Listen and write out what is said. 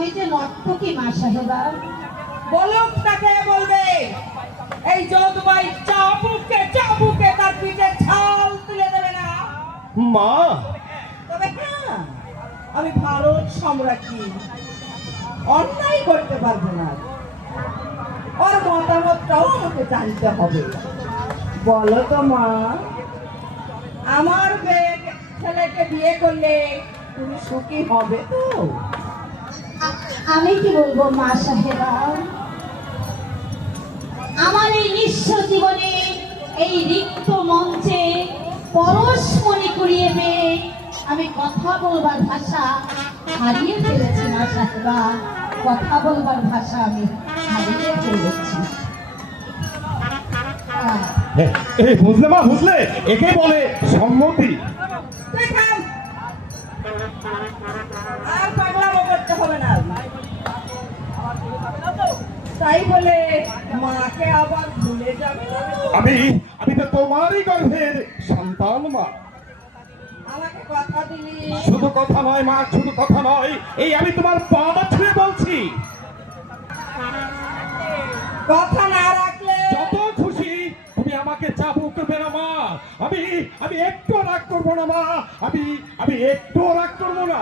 আমি যে নর্তকী মা সাহেবা। বলুক তাকে বলবে এই যোগবাই চাবুকে চাবুকে তার পিঠে ছাল তুলে দেবে না। মা তবে হ্যাঁ, আমি ভারত সম্রাজ্ঞী, অন্যায় করতে পারবো না। ওর মতামতটাও আমাকে জানতে হবে। বলো তো মা, আমার ছেলেকে বিয়ে করলে তুমি সুখী হবে তো? আমি কি বলবো মা সাহেবা, আমার এই নিঃস্ব জীবনে এই রিক্ত মঞ্চে পরশমণি কুড়িয়ে পেয়ে আমি কথা বলবার ভাষা হারিয়ে ফেলেছি মা সাহেবা। কথা বলবার ভাষা আমি হারিয়ে ফেলেছি। এই বুঝলে মা, বুঝলে একে বলে সম্মতি। তুই থাম, আর পাগলামো করতে হবে না। তাই বলে মাকে আবার ভুলে যাবে না। আমি তো তোমারই গর্ভের সন্তান মা। আমাকে কথা দিলি। শুধু কথা নয় মা, শুধু কথা নয়, এই আমি তোমার পা ছুঁয়ে বলছি, কথা না রাখলে যত খুশি তুমি আমাকে চাবুক করবে না মা। আমি একটু রাগ করবো না মা, আমি একটু রাগ করবো না।